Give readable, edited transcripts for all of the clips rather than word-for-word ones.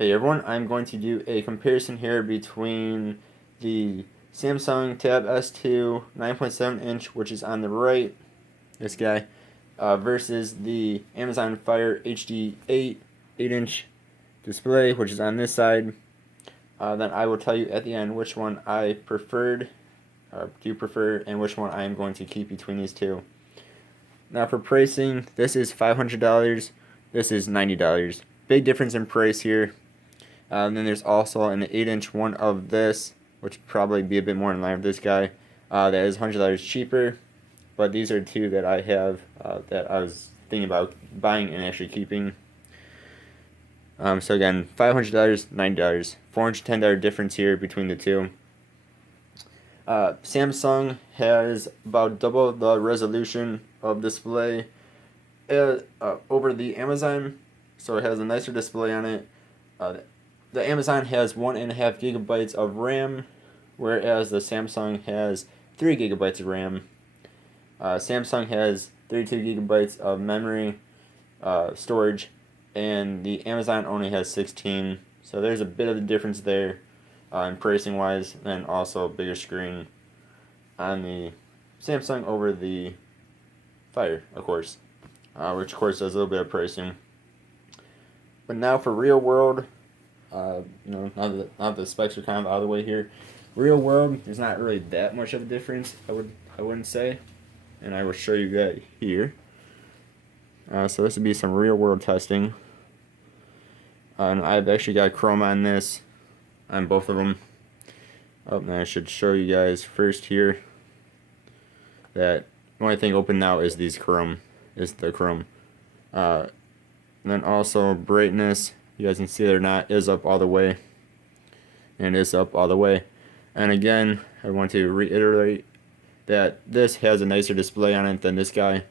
Hey everyone, I'm going to do a comparison here between the Samsung Tab S2 9.7 inch, which is on the right, this guy, versus the Amazon Fire HD 8 inch display, which is on this side. Then I will tell you at the end which one I do prefer, and which one I am going to keep between these two. Now for pricing, this is $500, this is $90. Big difference in price here. Then there's also an 8-inch one of this, which would probably be a bit more in line with this guy. That is $100 cheaper, but these are two that I have that I was thinking about buying and actually keeping. So again, $500, $90, $410 difference here between the two. Samsung has about double the resolution of display over the Amazon, so it has a nicer display on it. The Amazon has 1.5 gigabytes of RAM, whereas the Samsung has 3 gigabytes of RAM. Samsung has 32 gigabytes of memory storage, and the Amazon only has 16. So there's a bit of a difference there in pricing wise, and also a bigger screen on the Samsung over the Fire, of course, which of course does a little bit of pricing. But now for real world. Now that the specs are kind of out of the way here, real world, there's not really that much of a difference. I wouldn't say, and I will show you that here. So this would be some real world testing, and I've actually got Chrome on this, on both of them. Oh, and I should show you guys first here that the only thing open now is the Chrome. And then also brightness. You guys can see it or not, is up all the way, and is up all the way. And again, I want to reiterate that this has a nicer display on it than this guy,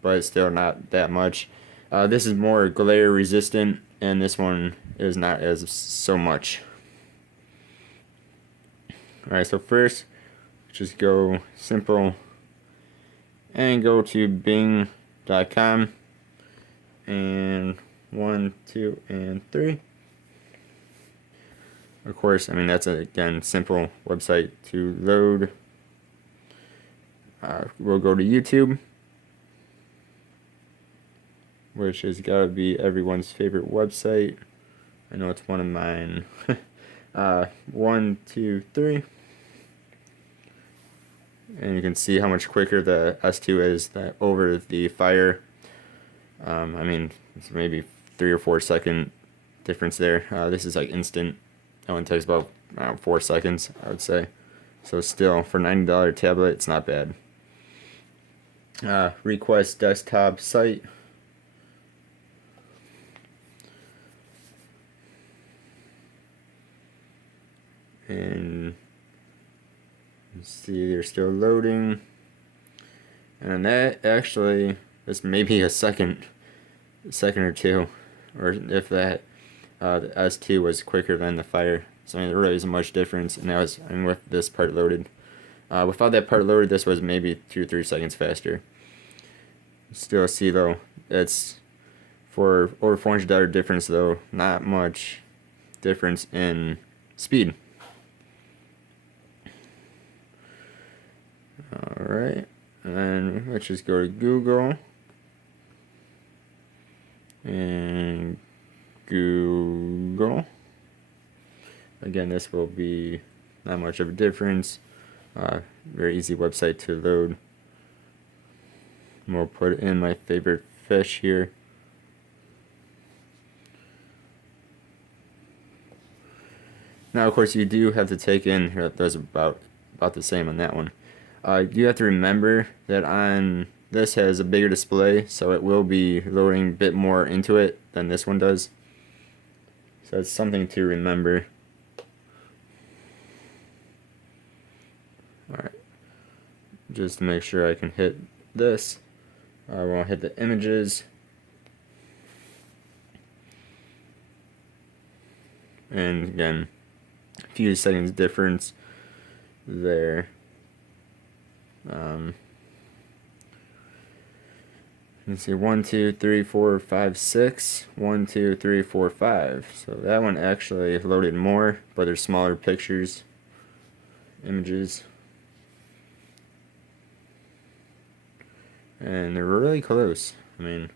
but it's still not that much. This is more glare resistant, and this one is not as so much. Alright, so first, just go simple and go to bing.com and 1, 2, and 3. Of course, I mean, that's again simple website to load. We'll go to YouTube, which has got to be everyone's favorite website. I know it's one of mine. 1, 2, 3. And you can see how much quicker the S2 is over the Fire. I mean, it's maybe 3 or 4 second difference there. This is like instant. That one takes about 4 seconds, I would say. So still, for $90 tablet, it's not bad. Request desktop site. And see, they're still loading. And that actually, this may be a second or two, or if that. The S2 was quicker than the Fire, so I mean, there really isn't much difference. And that was, I mean, with this part loaded. Without that part loaded, this was maybe 2 or 3 seconds faster. Still see though, it's for over $400 difference though, not much difference in speed. Alright, and let's just go to Google and Google. Again, this will be not much of a difference. Very easy website to load. We'll put in my favorite fish here. Now, of course, you do have to take in, there's about the same on that one. You have to remember that on this has a bigger display, so it will be loading a bit more into it than this one does. So it's something to remember. Alright. Just to make sure I can hit this. I won't hit the images. And again, a few seconds difference there. Let's see, 1, 2, 3, 4, 5, 6. 1, 2, 3, 4, 5. So that one actually loaded more, but there's smaller pictures, images. And they're really close. I mean,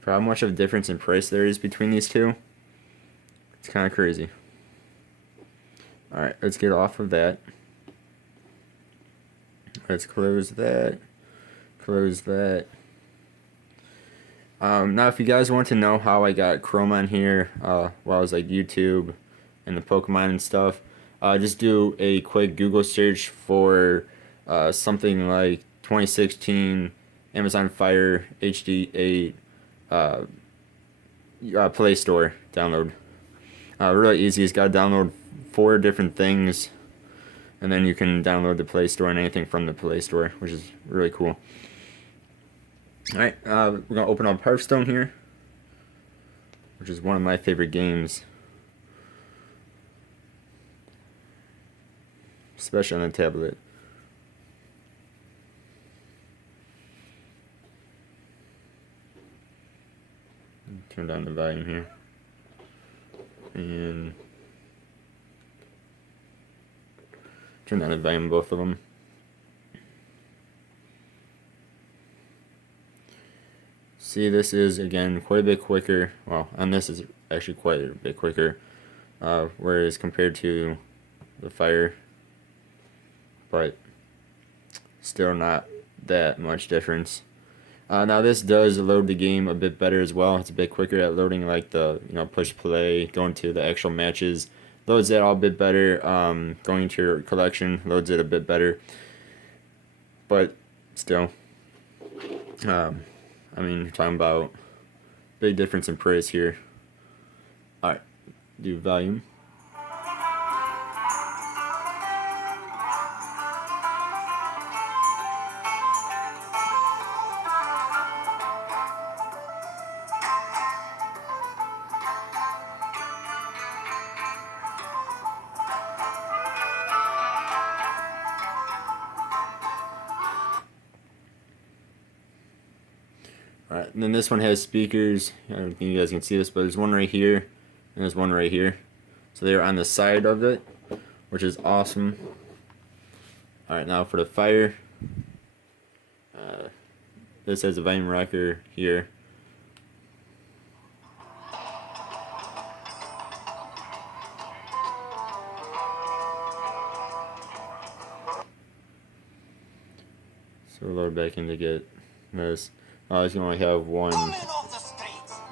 for how much of a difference in price there is between these two, it's kind of crazy. Alright, let's get off of that. Let's close that. Close that. Now, if you guys want to know how I got Chrome on here, while I was like YouTube and the Pokemon and stuff, just do a quick Google search for something like 2016 Amazon Fire HD8 Play Store download. Really easy. It's got to download 4 different things, and then you can download the Play Store and anything from the Play Store, which is really cool. Alright, we're going to open up Hearthstone here, which is one of my favorite games, especially on the tablet. Turn down the volume here, and turn down the volume of both of them. See, this is, again, quite a bit quicker. Well, on this is actually quite a bit quicker, whereas compared to the Fire, but still not that much difference. Now this does load the game a bit better as well. It's a bit quicker at loading, like the push play, going to the actual matches. Loads that all a bit better. Going to your collection loads it a bit better, but still. I mean, you're talking about big difference in price here. Alright, do volume. Alright, and then this one has speakers. I don't think you guys can see this, but there's one right here, and there's one right here. So they're on the side of it, which is awesome. Alright, now for the Fire. This has a volume rocker here. So we'll load back in to get this. You can only have one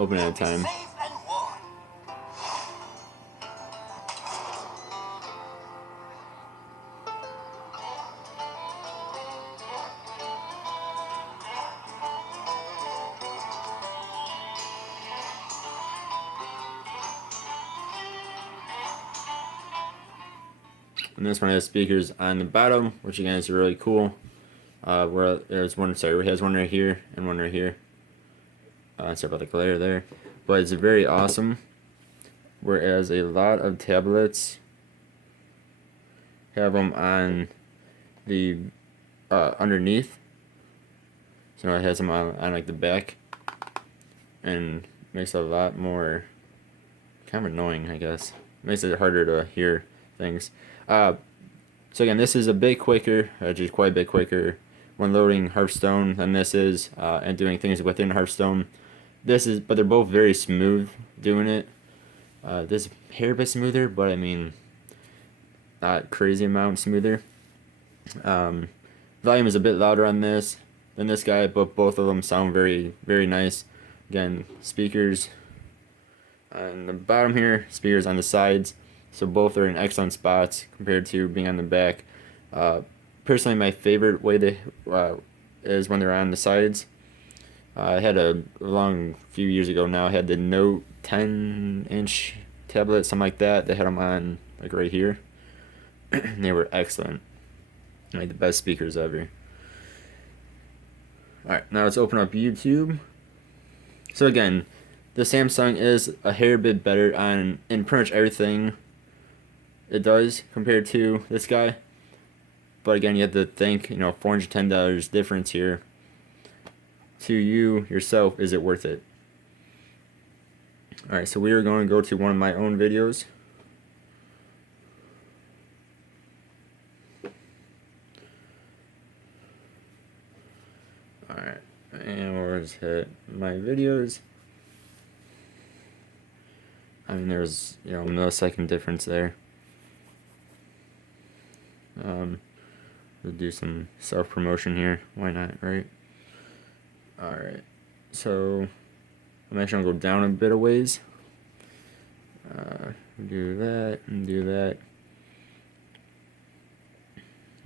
open at a time. And this one has speakers on the bottom, which again is really cool. Where there's one, sorry, it has one right here and one right here. Sorry about the glare there, but it's very awesome. Whereas a lot of tablets have them on the underneath, so it has them on like the back, and makes it a lot more kind of annoying, I guess. Makes it harder to hear things. So again, this is a bit quicker, just quite a bit quicker when loading Hearthstone than this is, and doing things within Hearthstone. But they're both very smooth doing it. This hair bit smoother, but I mean, not crazy amount smoother. Volume is a bit louder on this than this guy, but both of them sound very, very nice. Again, speakers on the bottom here, speakers on the sides, so both are in excellent spots compared to being on the back. Personally, my favorite way to is when they're on the sides. I had a long few years ago now. I had the Note 10-inch tablet, something like that. They had them on like right here. And they were excellent, like the best speakers ever. All right, now let's open up YouTube. So again, the Samsung is a hair bit better on in pretty much everything it does compared to this guy. But again, you have to think, $410 difference here. to you yourself, is it worth it? Alright, so we are going to go to one of my own videos. Alright, and we'll just hit my videos. I mean, there's, you know, millisecond difference there. We'll do some self-promotion here. Why not, right? Alright, so I'm actually going to go down a bit of ways. Do that and do that.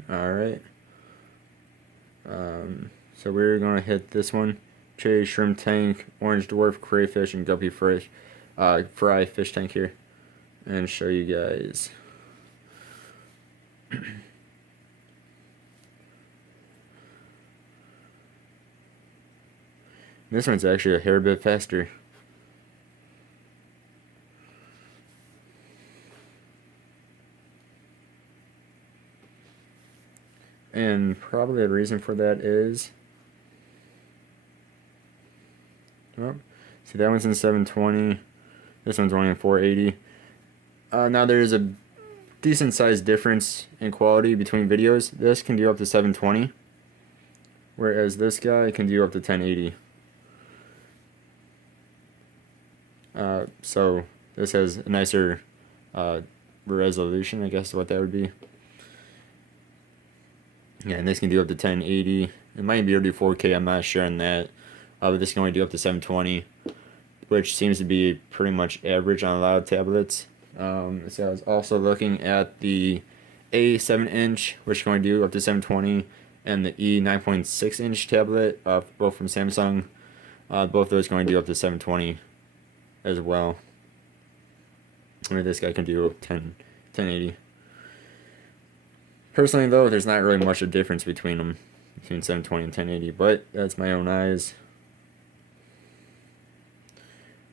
Alright. So we're going to hit this one. Cherry Shrimp Tank, Orange Dwarf, Crayfish, and Guppy Fish. Fry fish tank here. And show you guys. This one's actually a hair bit faster. And probably the reason for that is, oh, see, that one's in 720. This one's only in 480. Now there's a decent sized difference in quality between videos. This can do up to 720, whereas this guy can do up to 1080. So this has a nicer resolution, I guess what that would be. Yeah, and this can do up to 1080. It might be able to do 4K, I'm not sure on that. But this can only do up to 720, which seems to be pretty much average on a lot of tablets. So I was also looking at the A 7-inch, which can only do up to 720, and the E 9.6-inch tablet, both from Samsung. Both those can only do up to 720 as well. I mean, this guy can do 1080. Personally, though, there's not really much of a difference between them, between 720 and 1080, but that's my own eyes.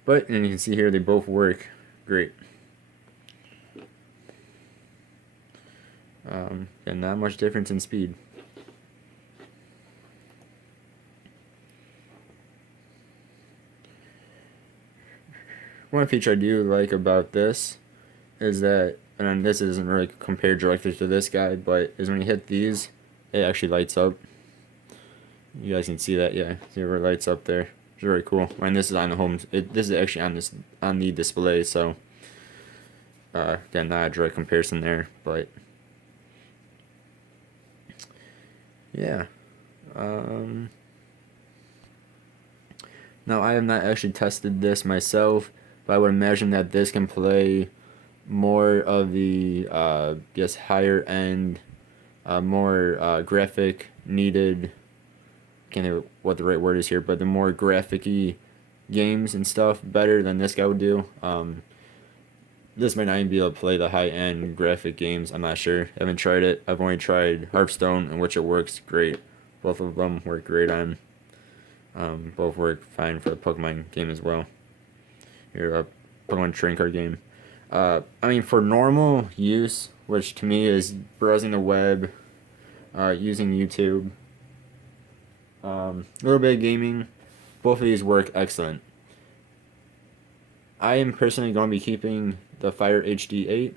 But, and you can see here, they both work great. And not much difference in speed. One feature I do like about this is that, and this isn't really compared directly to this guy, but is when you hit these, it actually lights up. You guys can see that, yeah. See where it lights up there. It's very cool. And this is on the home. This is actually on the display, so again, not a direct comparison there, but yeah. Now I have not actually tested this myself, but I would imagine that this can play more of the higher end, more graphic needed. Can't think of what the right word is here, but the more graphic-y games and stuff better than this guy would do. This might not even be able to play the high-end graphic games. I'm not sure. I haven't tried it. I've only tried Hearthstone, in which it works great. Both of them work great on. Both work fine for the Pokemon game as well. Your Pokemon trading card game. I mean, for normal use, which to me is browsing the web, using YouTube, a little bit of gaming, both of these work excellent. I am personally going to be keeping the Fire HD 8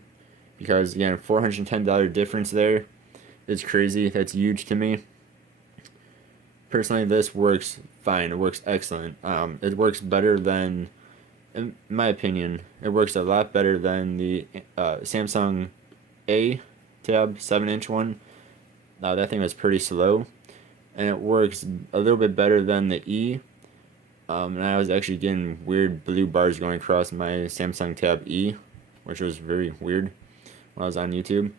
because, again, $410 difference there is crazy. That's huge to me. Personally, this works fine. It works excellent. It works better than, in my opinion, it works a lot better than the Samsung A tab 7-inch one. That thing was pretty slow, and it works a little bit better than the E. And I was actually getting weird blue bars going across my Samsung Tab E, which was very weird when I was on YouTube.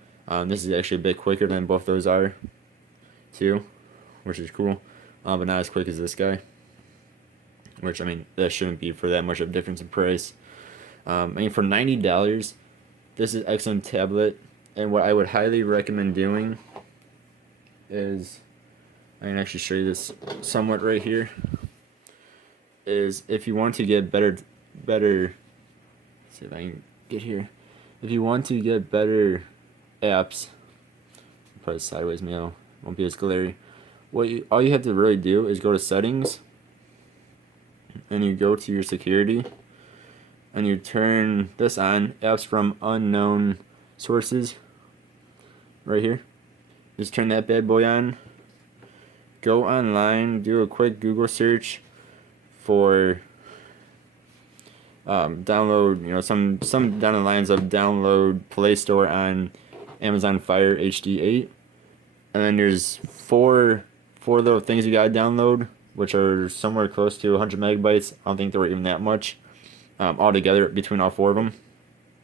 This is actually a bit quicker than both those are, too, which is cool. But not as quick as this guy. Which, I mean, that shouldn't be for that much of a difference in price. I mean, for $90, this is an excellent tablet. And what I would highly recommend doing is, I can actually show you this somewhat right here, is if you want to get better, let's see if I can get here. If you want to get better apps, I'll put it sideways, maybe it won't be as glary. All you have to really do is go to settings, and you go to your security, and you turn this on, apps from unknown sources, right here. Just turn that bad boy on. Go online, do a quick Google search for download, some down the lines of download Play Store on Amazon Fire HD8, and then there's four little things you gotta download, which are somewhere close to 100 megabytes. I don't think they were even that much altogether between all four of them.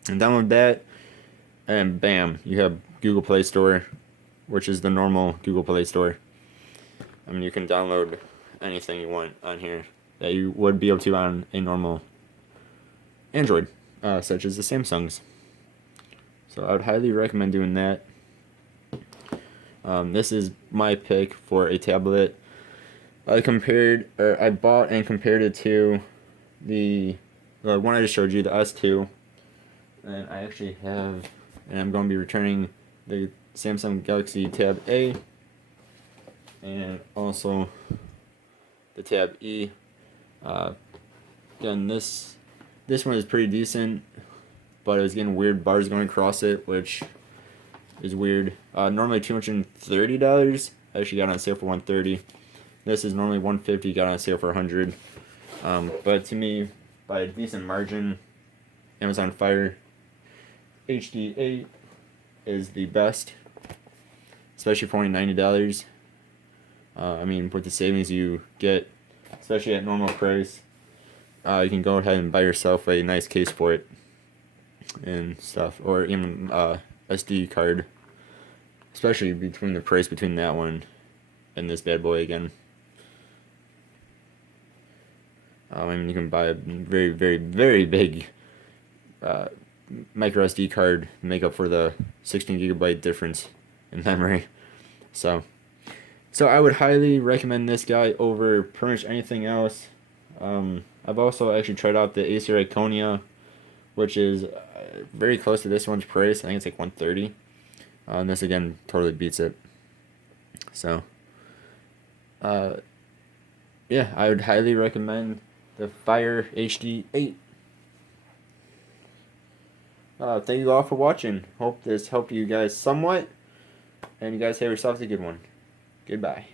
And download that, and bam, you have Google Play Store, which is the normal Google Play Store. I mean, you can download anything you want on here that you would be able to on a normal Android, such as the Samsungs. So I would highly recommend doing that. This is my pick for a tablet. I bought and compared it to the one I just showed you, the S2, and I actually have, and I'm going to be returning the Samsung Galaxy Tab A, and also the Tab E. Again, this one is pretty decent, but it was getting weird bars going across it, which is weird. Normally $230. I actually got on sale for $130. This is normally $150. Got on sale for $100. But to me, by a decent margin, Amazon Fire HD8 is the best, especially for only $90. I mean, with the savings you get, especially at normal price, you can go ahead and buy yourself a nice case for it and stuff, or even SD card, especially between the price between that one and this bad boy again. I mean, you can buy a very, very, very big micro SD card to make up for the 16 gigabyte difference in memory. So I would highly recommend this guy over pretty much anything else. I've also actually tried out the Acer Iconia, which is very close to this one's price. I think it's like $130. And this again totally beats it. So, yeah, I would highly recommend the Fire HD8. Thank you all for watching. Hope this helped you guys somewhat, and you guys have yourselves a good one. Goodbye.